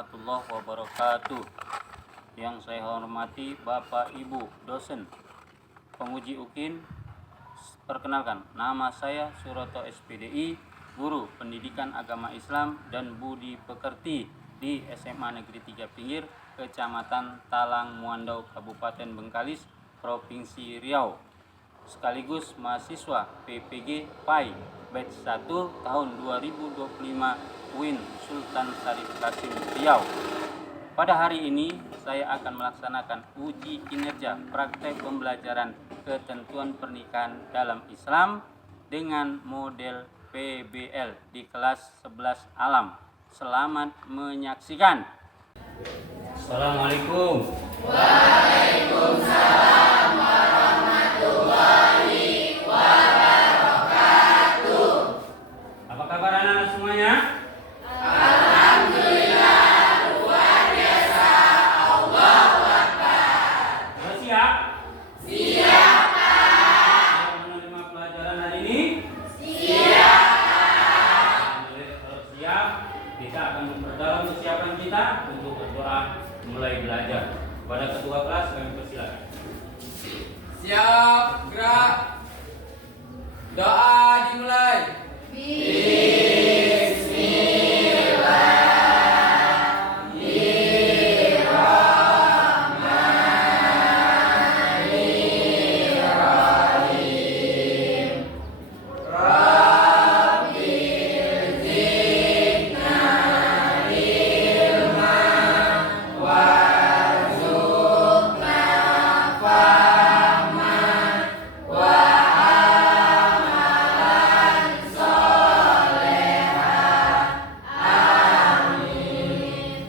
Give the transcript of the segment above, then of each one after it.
warahmatullahi wabarakatuh. Yang saya hormati Bapak Ibu dosen penguji UKIN. Perkenalkan, nama saya Suroto SPDI, guru pendidikan agama Islam dan budi pekerti di SMA Negeri 3 Pinggir, Kecamatan Talang Muandau, Kabupaten Bengkalis, Provinsi Riau, sekaligus mahasiswa PPG PAI batch 1 tahun 2025 UIN Sultan Syarif Qasim Riau. Pada hari ini saya akan melaksanakan uji kinerja praktek pembelajaran ketentuan pernikahan dalam Islam dengan model PBL di kelas 11 alam. Selamat menyaksikan. Assalamualaikum. Waalaikumsalam warahmatullahi wabarakatuh. Apa kabar anak-anak semuanya? Alhamdulillah, luar biasa. Allahu Akbar. Sudah siap? Siap, Siap menerima pelajaran hari ini? siap. Kalau siap, kita akan memperdalam kesiapan kita untuk berdoa mulai belajar. Pada ketua kelas kami persilakan. Siap, gerak. Doa dimulai.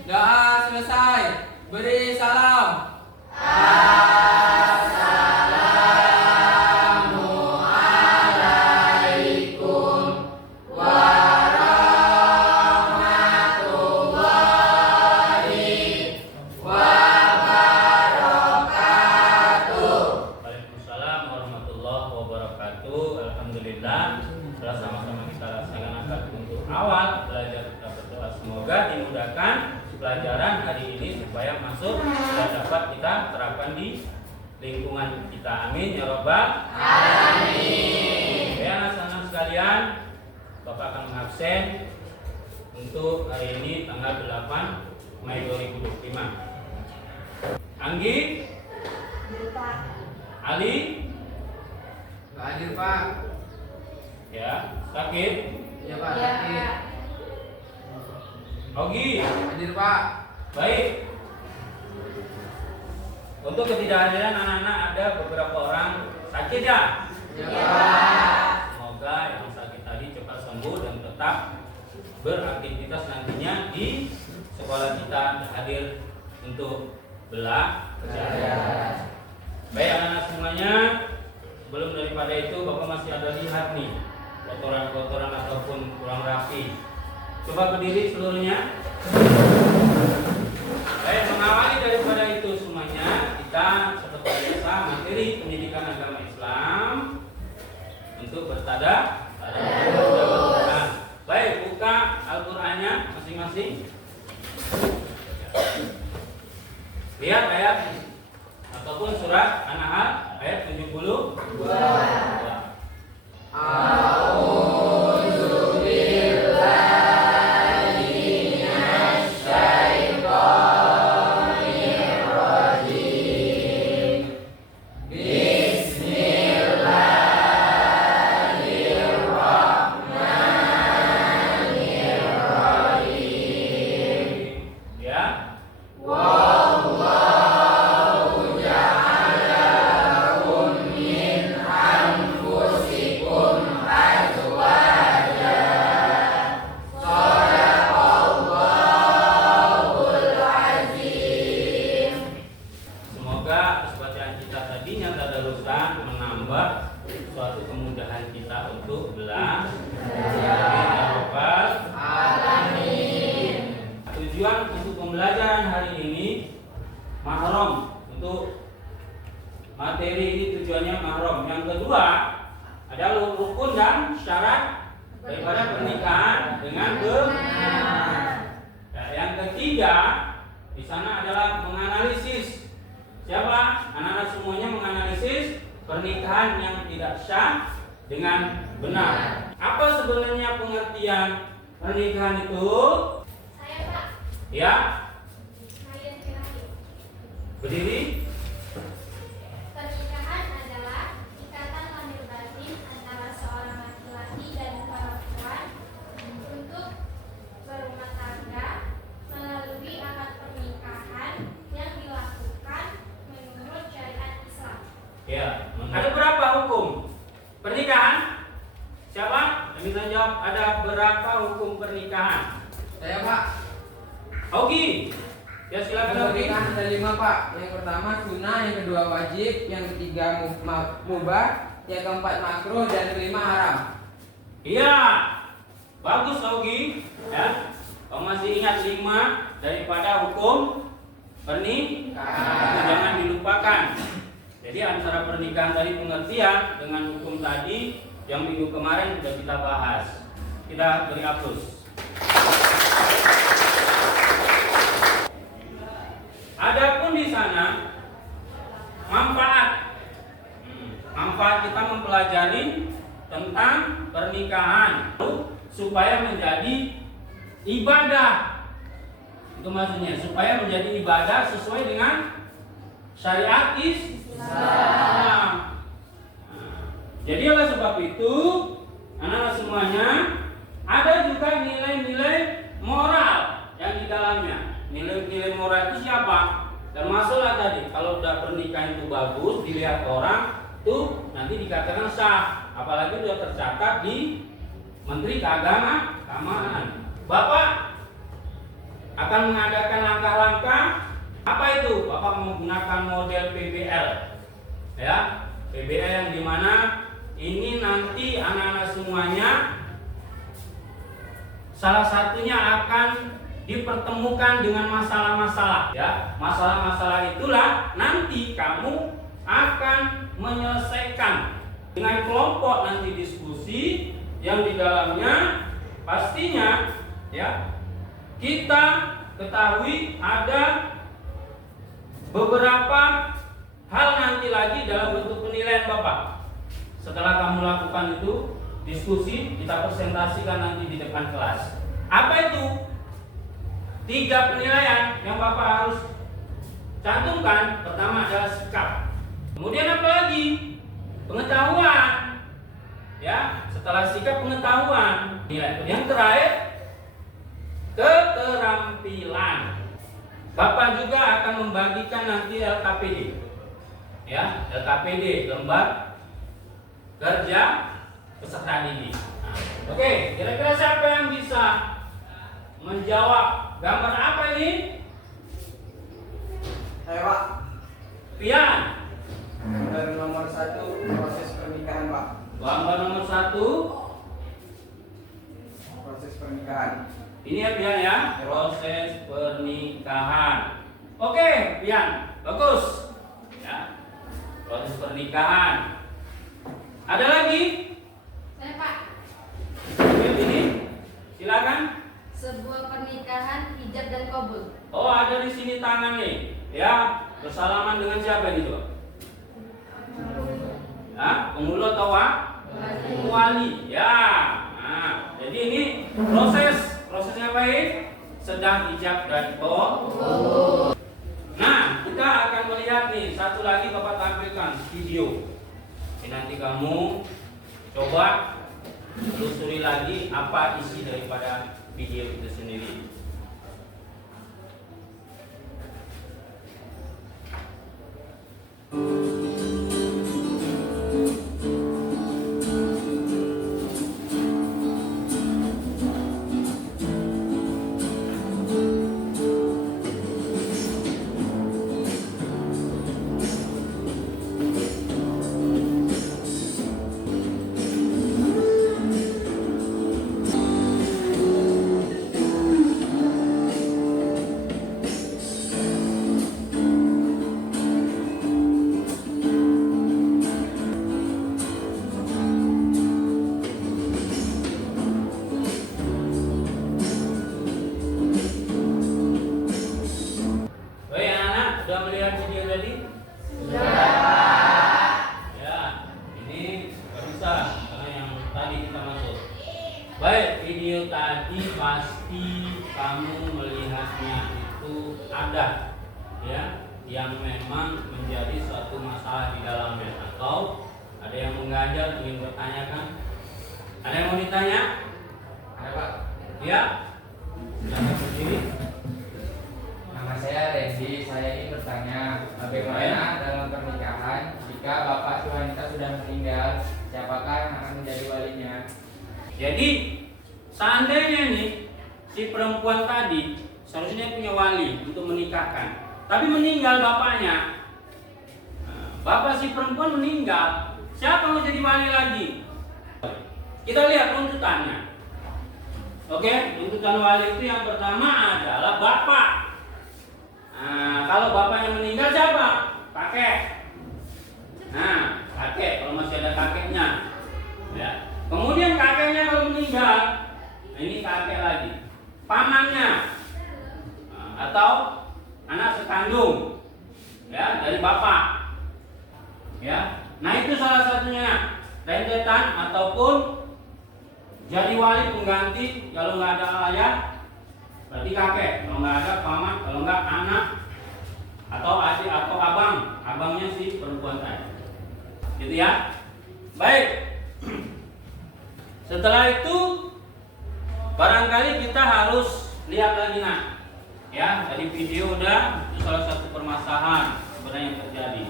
Doa selesai. Beri salam. Assalamualaikum warahmatullahi wabarakatuh. Waalaikumsalam warahmatullahi wabarakatuh. Alhamdulillah, telah sama-sama kita laksanakan untuk awal belajar kita berdoa. Semoga dimudahkan pelajaran hari ini supaya masuk dan dapat kita terapkan di lingkungan kita. Amin ya robbal alamin. Ya anak-anak sekalian, Bapak akan mengabsen untuk hari ini tanggal 8 Mei 2025. Anggi, Ali, Nggak hadir, Pak. ya, sakit, Iya, Pak. Ya, Hadir. Pak. Ogi, Hadir, Pak. baik. Untuk ketidakhadiran anak-anak ada beberapa orang sakit ya. Iya, Ya, Pak. Pak. Semoga yang sakit tadi cepat sembuh dan tetap beraktivitas nantinya di sekolah kita hadir untuk belajar. Baik anak-anak semuanya, sebelum daripada itu Bapak masih ada lihat nih kotoran-kotoran ataupun kurang rapi. Coba berdiri seluruhnya. Baik, mengawali daripada itu semuanya, kita seperti biasa materi pendidikan agama Islam untuk bertada. Baik, buka Al-Qur'annya masing-masing. Lihat ayat ataupun surat An-Nahl ayat 72. Ya. Semoga atas bacaan kita tadi yang tadarusan menambah suatu kemudahan kita untuk belajar. Amin ya rabbal alamin. Tujuan untuk pembelajaran hari ini mahram. Untuk materi ini tujuannya mahram. Yang kedua adalah rukun dan syarat daripada pernikahan dengan benar. Yang ketiga di sana adalah menganalisis. Siapa? Anak-anak semuanya menganalisis pernikahan yang tidak sah dengan benar. Apa sebenarnya pengertian pernikahan itu? Saya, Pak. Ya, Kalian terakhir. berdiri. Pernikahan adalah ikatan lahir batin antara seorang laki-laki dan perempuan untuk berumah tangga melalui akad pernikahan yang dilakukan menurut syariat Islam. Ya, ada berapa hukum pernikahan? Siapa? Yang bisa jawab, ada berapa hukum pernikahan? Saya Pak. Oke. Ya silakan Oki. Pernikahan ada 5 Pak. Yang pertama sunnah, yang kedua wajib, yang ketiga mubah, yang keempat makruh, dan kelima haram. Iya. Bagus Oki. Ya. Kau masih ingat 5 daripada hukum pernikahan. Itu jangan dilupakan. Jadi antara pernikahan tadi pengertian dengan hukum tadi yang minggu kemarin sudah kita bahas. Kita beri aplaus. Adapun di sana manfaat kita mempelajari tentang pernikahan supaya menjadi ibadah. Itu maksudnya supaya menjadi ibadah sesuai dengan syariat Islam. Jadi oleh sebab itu anak-anak semuanya ada juga nilai-nilai moral yang di dalamnya. Nilai-nilai moral itu siapa? Termasuklah tadi kalau udah pernikahan itu bagus dilihat orang tuh nanti dikatakan sah, apalagi sudah tercatat di Menteri Keagamaan. Bapak akan mengadakan langkah-langkah apa itu? Bapak menggunakan model PBL, ya PBL yang dimana ini nanti anak-anak semuanya salah satunya akan dipertemukan dengan masalah-masalah, ya masalah-masalah itulah nanti kamu akan menyelesaikan dengan kelompok nanti diskusi yang di dalamnya pastinya ya kita ketahui ada beberapa hal nanti lagi dalam bentuk penilaian Bapak. Setelah kamu lakukan itu diskusi, kita presentasikan nanti di depan kelas. Apa itu? 3 penilaian yang Bapak harus cantumkan. Pertama adalah sikap. Kemudian apa lagi? Pengetahuan. Ya, setelah sikap pengetahuan. Yang terakhir keterampilan. Bapak juga akan membagikan nanti LKPD. Ya, LKPD, lembar kerja peserta didik. Nah, oke, kira-kira siapa yang bisa menjawab gambar apa ini? Saya Pak. Pian. Gambar nomor 1 proses pernikahan Pak. Gambar nomor 1 Proses pernikahan. ini ya Pian ya, proses pernikahan. Oke, Pian, bagus. Ya, proses pernikahan. Ada lagi? Saya, Pak. Oke, ini silakan. Sebuah pernikahan hijab dan kabul. Oh, ada di sini tangan nih. Ya, bersalaman dengan siapa ini coba? Ya, penghulu atau wali? Ya. Nah, jadi ini prosesnya baik, sedang hijab dan kabul. Nah, kita akan melihat nih satu lagi Bapak tampilkan video. Ini nanti kamu coba telusuri lagi apa isi daripada video itu sendiri. tadi kita masuk. Baik, video tadi pasti kamu melihatnya itu ada ya yang memang menjadi suatu masalah di dalamnya, atau ada yang mengganjal ingin bertanyakan. Ada yang mau ditanya? Ada Pak. Ya. Silakan berdiri. Nama saya Randy. Saya ingin bertanya, bagaimana dalam pernikahan jika bapak si wanita sudah meninggal, siapakah yang akan menjadi walinya? Jadi seandainya nih si perempuan tadi seharusnya punya wali untuk menikahkan, tapi meninggal bapaknya. Bapak si perempuan meninggal, siapa mau jadi wali lagi? Kita lihat runtutannya. Oke, runtutan wali itu yang pertama adalah bapak. Nah, kalau bapaknya meninggal siapa? Kakek. Nah, kakek kalau masih ada kakeknya. Ya. Kemudian kakeknya kalau meninggal, nah ini kakek lagi. Pamannya. Nah, atau anak sekandung. Ya, dari bapak. Ya. Nah, itu salah satunya. Rentetan ataupun jadi wali pengganti. Kalau nggak ada ayah, berarti kakek. Kalau nggak ada paman, kalau nggak anak atau adik atau abang, abangnya si perempuan tadi. Gitu ya. Baik. Setelah itu barangkali kita harus lihat lagi ya, dari video udah itu salah satu permasalahan sebenarnya yang terjadi.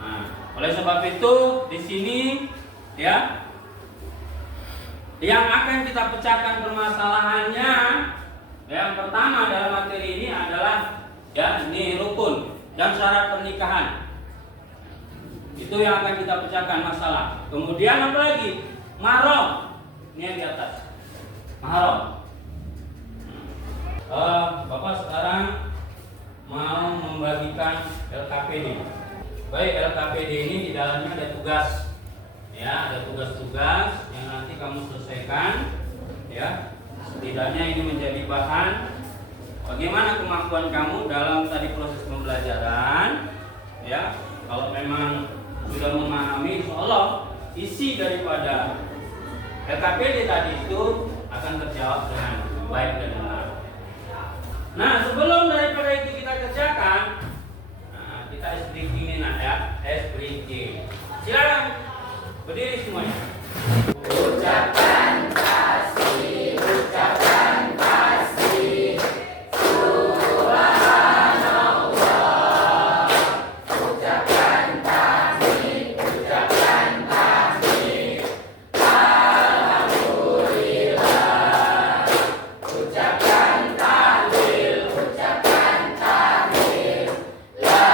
Nah, oleh sebab itu di sini ya yang akan kita pecahkan permasalahannya, yang pertama dalam materi ini adalah ya ini rukun dan syarat pernikahan. Itu yang akan kita pecahkan masalah. Kemudian apa lagi? Mahram. Ini yang di atas. Mahram. Bapak sekarang mau membagikan LKPD. Baik, LKPD ini di dalamnya ada tugas. Ya, ada tugas-tugas yang nanti kamu selesaikan. Ya, setidaknya ini menjadi bahan bagaimana kemampuan kamu dalam tadi proses pembelajaran. Ya, kalau memang sudah memahami, insyaallah isi daripada LKPD tadi itu akan terjawab dengan baik dan benar. Nah, sebelum daripada itu kita kerjakan, kita SBK ini ya, SBK. Silakan berdiri semuanya. Ucapkan pasti, ucapkan pasti. Subhanallah. Ucapkan tahmid, ucapkan tahmid. Alhamdulillah. Ucapkan tahlil, ucapkan tahlil. La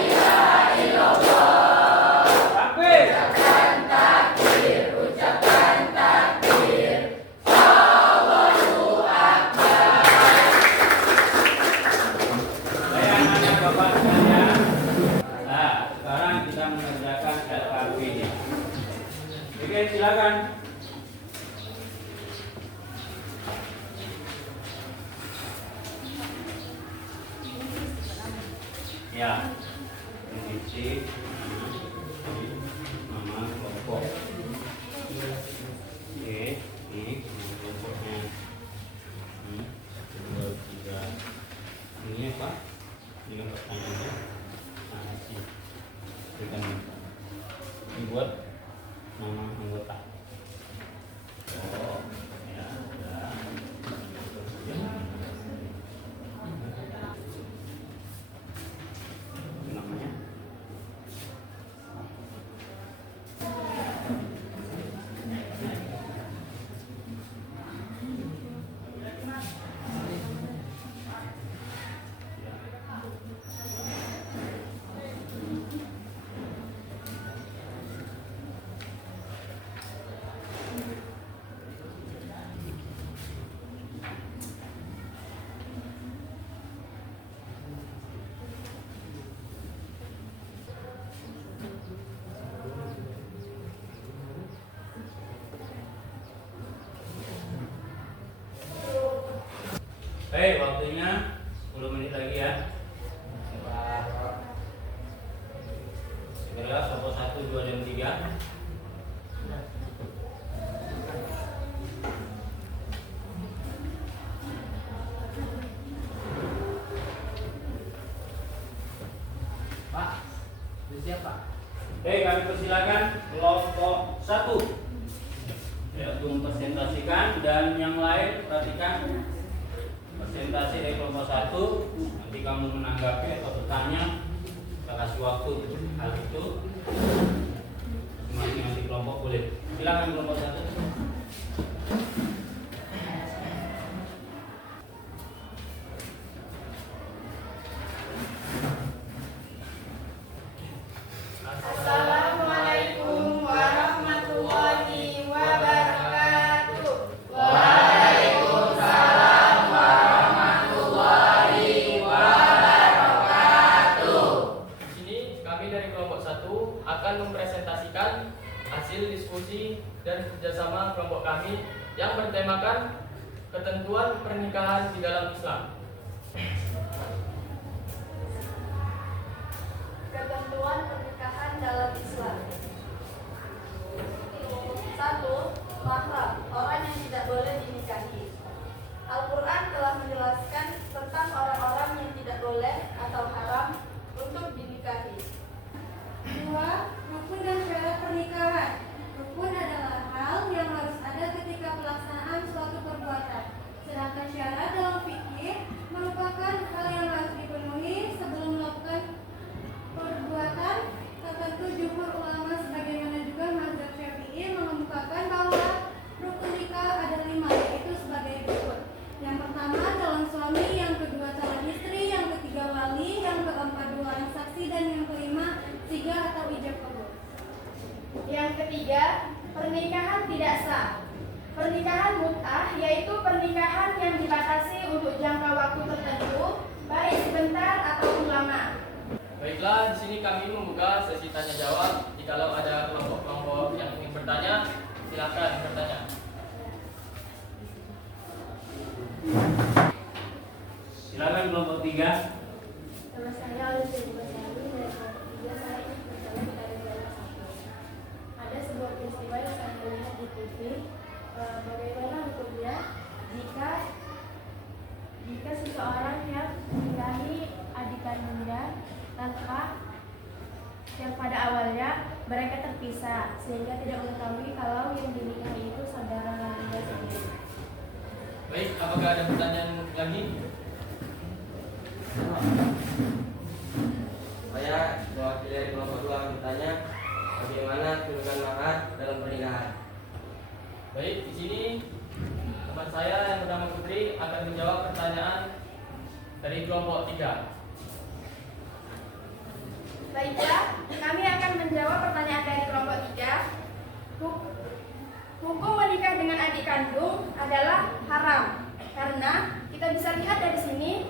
ilaha illallah. Takbir. Ucapkan takbir, ucapkan takbir. Allahu Akbar. Baik anak-anak bapak sekalian. Nah, sekarang kita mengerjakan LKPD. Oke, silakan. Ya, mengisi nama kelompok. Oke, ini kelompoknya. 2, 3. Ini apa? Ini kan pertanyaannya. Nah, sih. Ini buat nama anggota. Oh, ya, udah. Namanya. Baik, waktunya 10 menit lagi ya. Segera sopo 1, 2, dan 3. silakan kelompok 1 yaitu mempresentasikan, dan yang lain perhatikan presentasi dari kelompok 1. Nanti kamu menanggapi atau bertanya, kita kasih waktu untuk hal itu. Masing-masing nanti kelompok boleh. Silakan kelompok 1. Assalamualaikum warahmatullahi wabarakatuh. Di sini kami dari kelompok 1 akan mempresentasikan hasil diskusi dan kerjasama kelompok kami yang bertemakan ketentuan pernikahan di dalam Islam. Ketentuan pernikahan dalam Islam. 1. Mahram, orang yang tidak boleh dinikahi. Al-Quran telah menjelaskan tentang orang-orang yang tidak boleh atau haram untuk dinikahi. 2. Rukun dan syarat pernikahan. Rukun adalah hal yang harus ada ketika pelaksanaan suatu perbuatan. Sedangkan syarat dalam fikih merupakan hal yang harus dipenuhi sebelum melakukan perbuatan tertentu. Jumhur ulama sebagaimana juga mazhab Syafi'i mengemukakan bahwa rukun nikah ada 5, yaitu sebagai berikut. Yang pertama calon suami, yang kedua calon istri, yang ketiga wali, yang keempat 2 orang saksi, dan yang kelima sigah atau ijab kabul. Yang ketiga, pernikahan tidak sah. Pernikahan mut'ah yaitu pernikahan yang dibatasi untuk jangka waktu tertentu, baik sebentar ataupun lama. Baiklah, di sini kami membuka sesi tanya jawab. Jikalau ada kelompok-kelompok yang ingin bertanya, silakan bertanya. Silakan kelompok 3. Nama saya Olivia Bukasari dari kelompok 3. Saya ingin bertanya kepada kelompok 1. Ada sebuah peristiwa yang saya lihat di TV. Bagaimana hukumnya jika seseorang yang menikahi adik kandungnya tanpa yang pada awalnya mereka terpisah sehingga tidak mengetahui kalau yang dinikahi itu saudara kandungnya sendiri. Baik, apakah ada pertanyaan lagi? Saya mewakili dari kelompok 2 bertanya bagaimana kedudukan mahar dalam pernikahan. Baik, di sini teman saya yang bernama Putri akan menjawab pertanyaan dari kelompok 3. Baiklah, kami akan menjawab pertanyaan dari kelompok 3. Hukum menikah dengan adik kandung adalah haram karena kita bisa lihat dari sini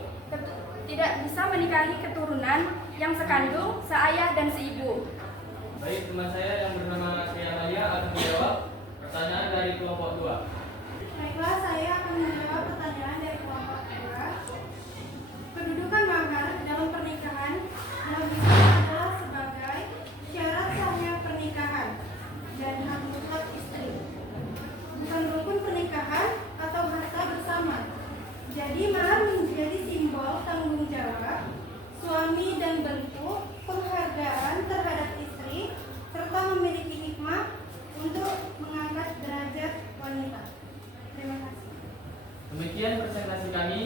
tidak bisa menikahi keturunan yang sekandung, seayah dan seibu. Baik, teman saya yang bernama Kria Malia akan menjawab pertanyaan dari kelompok 2. Baiklah, saya akan menjawab pertanyaan dari kelompok 2. Kedudukan mahar dalam pernikahan dalam Islam adalah sebagai syarat sahnya pernikahan dan hak mutlak istri, bukan rukun pernikahan atau harta bersama. Jadi mahar menjadi simbol tanggung jawab suami dan bentuk penghargaan terhadap istri serta memiliki hikmah untuk mengangkat derajat wanita. Terima kasih. Demikian presentasi kami.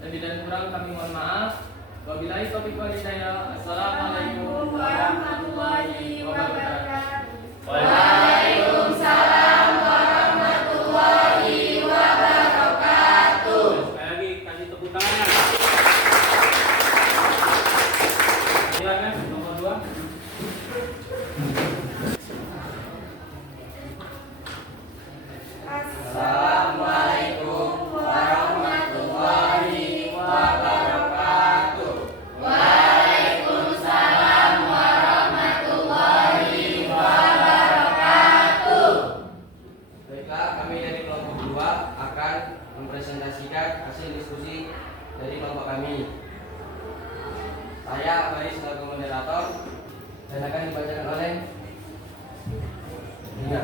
Lebih dan kurang kami mohon maaf. Wabillahi taufiq wal hidayah. Assalamualaikum warahmatullahi wabarakatuh. Waalaikumsalam warahmatullahi wabarakatuh. Sekali lagi kasih tepuk tangannya. Silakan nomor 2. Assalamualaikum warahmatullahi wabarakatuh. Waalaikumsalam warahmatullahi wabarakatuh. Baiklah, kami dari kelompok 2 akan mempresentasikan hasil diskusi dari kelompok kami. Saya Baris selaku moderator dan akan dibacakan oleh Nina.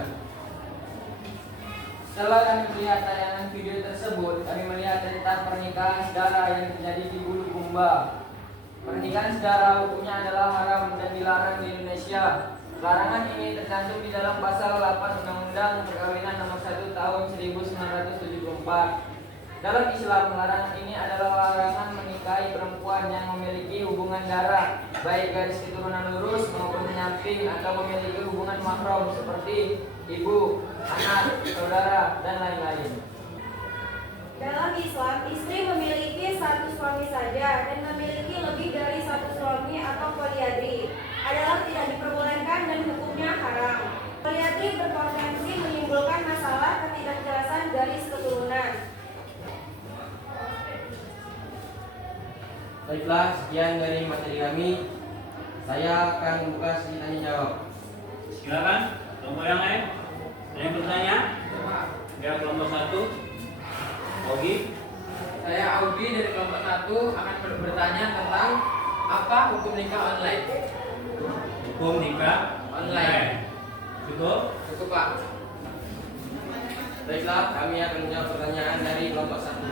Setelah kami melihat tayangan video tersebut, kami melihat tentang pernikahan saudara yang terjadi di Bulukumba. Pernikahan saudara hukumnya adalah haram dan dilarang di Indonesia. Larangan ini tercantum di dalam pasal 8 Undang-Undang Perkawinan Nomor 1 Tahun 1974. Dalam Islam, larangan ini adalah larangan menikahi perempuan yang memiliki hubungan darah, baik garis keturunan lurus maupun menyamping, atau memiliki hubungan mahram seperti ibu, anak, saudara, dan lain-lain. Dalam Islam, istri memiliki satu suami saja dan memiliki lebih dari satu suami atau poliandri adalah tidak diperbolehkan dan hukumnya haram. Poliandri berpotensi menimbulkan masalah ketidakjelasan garis keturunan. Baiklah, sekian dari materi kami. Saya akan membuka sesi tanya jawab. Silakan, kelompok yang lain. Ada yang bertanya? Ya, kelompok 1. Ogi. Saya Augie dari kelompok 1 akan bertanya tentang apa hukum nikah online. Hukum nikah Online. Cukup? Cukup, Pak. Baiklah, kami akan menjawab pertanyaan dari kelompok 1.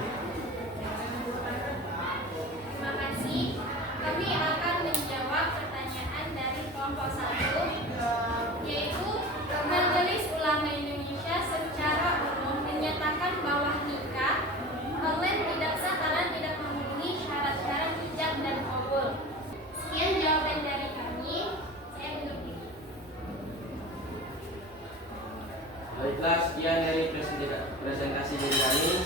Terima kasih. Kami akan menjawab pertanyaan dari kelompok 1, yaitu Majelis Ulama Indonesia secara umum menyatakan bahwa nikah online tidak sah karena tidak memenuhi syarat-syarat hijab dan qabul. Sekian jawaban dari kami. Saya undur diri. Baiklah, sekian dari presentasi dari kami.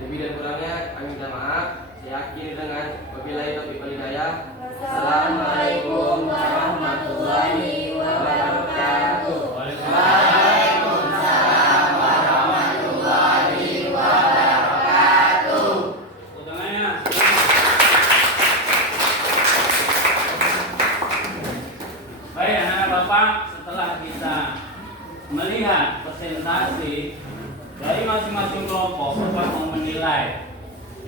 Lebih dan kurangnya kami minta maaf. Saya akhiri dengan wabillahi taufiq wal hidayah. Assalamualaikum warahmatullahi wabarakatuh. Waalaikumsalam warahmatullahi wabarakatuh. Utamanya. Baik, anak-anak Bapak, setelah kita melihat presentasi dari masing-masing kelompok, Bapak mau menilai,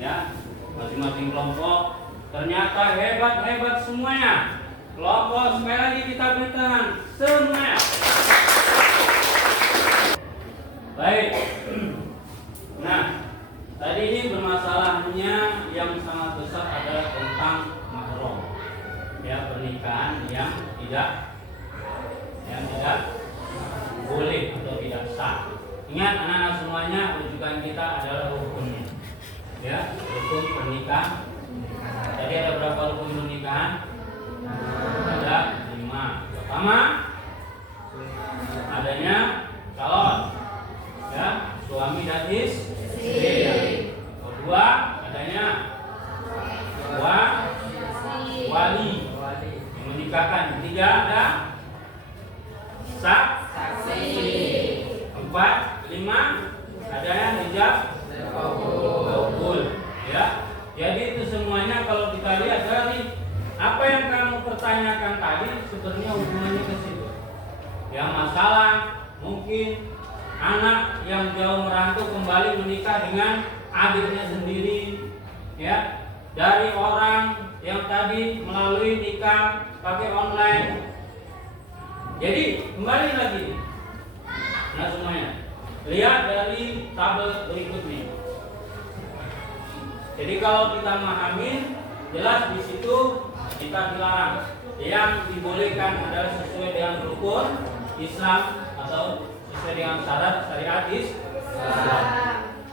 ya, masing-masing kelompok ternyata hebat-hebat semuanya. Kelompok, sekali lagi kita beri tangan semuanya. Baik. Nah, tadi ini bermasalahnya yang sangat besar adalah tentang mahram, ya, pernikahan yang tidak boleh atau tidak sah. Ingat anak-anak semuanya, rujukan kita adalah hukumnya, ya, hukum pernikahan. Tadi ada berapa rukun pernikahan? Ada 5. Pertama, adanya calon, ya, suami dan istri. Kedua, adanya wali yang menikahkan. Ketiga, ada saksi. 4, 5, adanya hijab kabul, ya. Jadi itu semuanya kalau kita lihat dari apa yang kamu pertanyakan tadi sebenarnya hubungannya ke situ. Yang masalah mungkin anak yang jauh merantau kembali menikah dengan adiknya sendiri, ya, dari orang yang tadi melalui nikah pakai online. Jadi kembali lagi, nah semuanya lihat dari tabel berikut ini. Jadi kalau kita memahami, jelas di situ kita dilarang. Yang dibolehkan adalah sesuai dengan rukun Islam atau sesuai dengan syarat syariat Islam.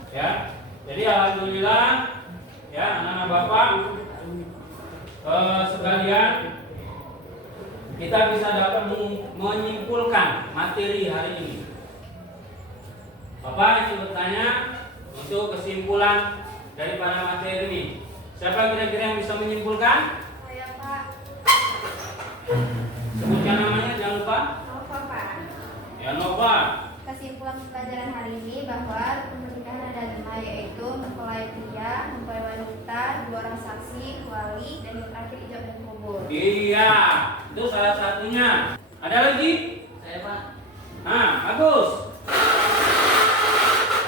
Ya, jadi alhamdulillah, ya anak-anak Bapak sekalian, kita bisa dapat menyimpulkan materi hari ini. Bapak ingin bertanya untuk kesimpulan daripada materi ini. Siapa kira-kira yang bisa menyimpulkan? Saya, Pak. Sebutkan namanya, jangan lupa. Nova, Pak. Ya, Nova. Kesimpulan pelajaran hari ini bahwa pernikahan ada 5, yaitu mempelai pria, mempelai wanita, 2 orang saksi, wali, dan yang terakhir ijab dan kabul. Iya, itu salah satunya. Ada lagi? Saya, Pak. Nah, bagus.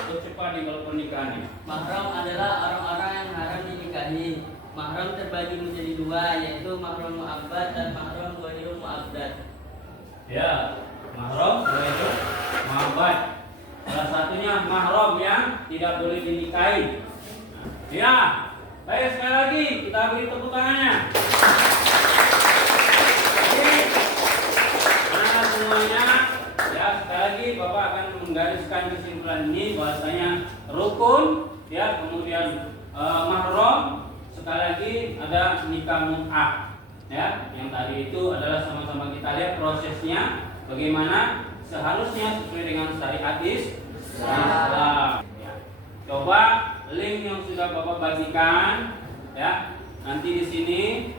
Untuk cepat nih kalau pernikahan ini. Mahram adalah orang-orang yang haram dinikahi. Mahram terbagi menjadi 2, yaitu mahram mu'abbad dan mahram ghairu mu'abbad. Ya, mahram yaitu mu'abbad. Salah satunya mahram yang tidak boleh dinikahi. Ya, baik, sekali lagi kita beri tepuk tangannya. Jadi, lagi Bapak akan menggariskan kesimpulan ini bahwasanya rukun, ya, kemudian mahram, sekali lagi ada nikah mut'ah, ya. Yang tadi itu adalah sama-sama kita lihat prosesnya bagaimana seharusnya sesuai dengan syariat Islam. Ya. Coba link yang sudah Bapak bagikan, ya, nanti di sini.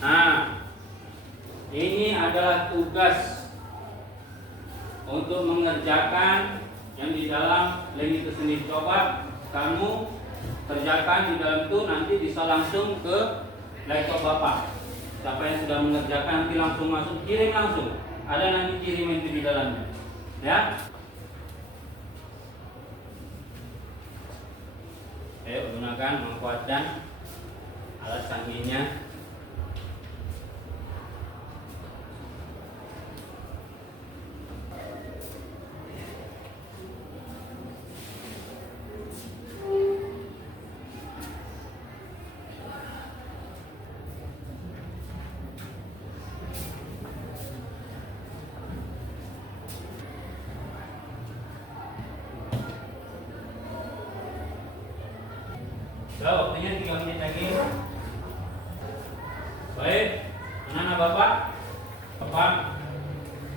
Nah, ini adalah tugas untuk mengerjakan yang di dalam link itu sendiri. Coba kamu kerjakan di dalam itu, nanti bisa langsung ke laptop Bapak. Siapa yang sudah mengerjakan nanti langsung masuk, kirim langsung. Ada nanti kirim itu di dalamnya, ya. Ayo gunakan, manfaatkan alat canggihnya. Waktunya 3 menit lagi. Baik, anak-anak Bapak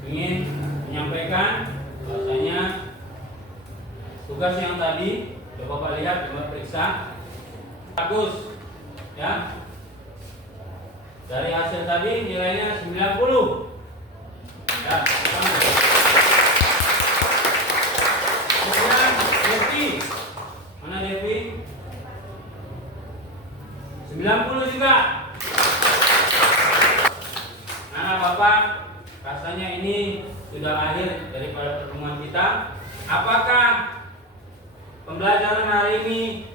ingin menyampaikan bahwasanya tugas yang tadi Bapak lihat, Bapak periksa bagus, ya. Dari hasil tadi nilainya 90. Ya, kemudian Devi, mana Devi? 90 juga. Anak Bapak, rasanya ini sudah akhir daripada pertemuan kita. Apakah pembelajaran hari ini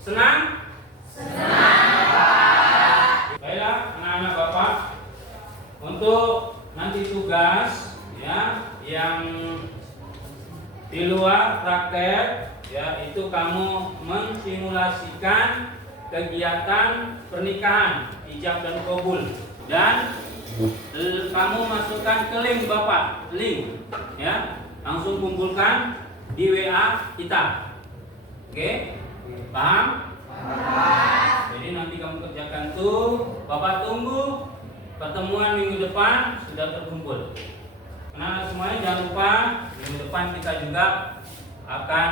senang? Senang. Baiklah, anak-anak Bapak, untuk nanti tugas, ya, yang di luar praktek, ya, itu kamu mensimulasikan kegiatan pernikahan, ijab dan kabul, dan kamu masukkan ke link Bapak, link, ya, langsung kumpulkan di WA kita. Oke, paham? Jadi nanti kamu kerjakan tuh, Bapak tunggu pertemuan minggu depan sudah terkumpul. Nah, semuanya jangan lupa minggu depan kita juga akan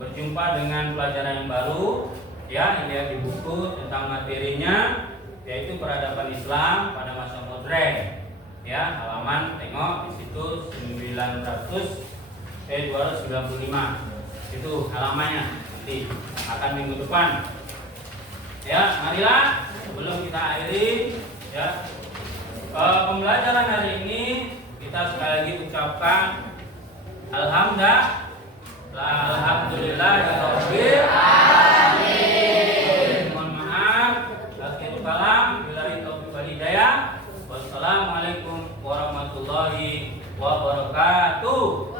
berjumpa dengan pelajaran yang baru, ya, yang lihat di buku tentang materinya, yaitu peradaban Islam pada masa modern, ya. Halaman tengok di situ 295 itu halamannya, nanti akan minggu depan, ya. Marilah sebelum kita akhiri, ya, pembelajaran hari ini kita sekali lagi ucapkan alhamdulillahirabbil alamin. Mohon maaf, akhirul kalam, billahi taufiq wal hidayah. Wassalamualaikum warahmatullahi wabarakatuh.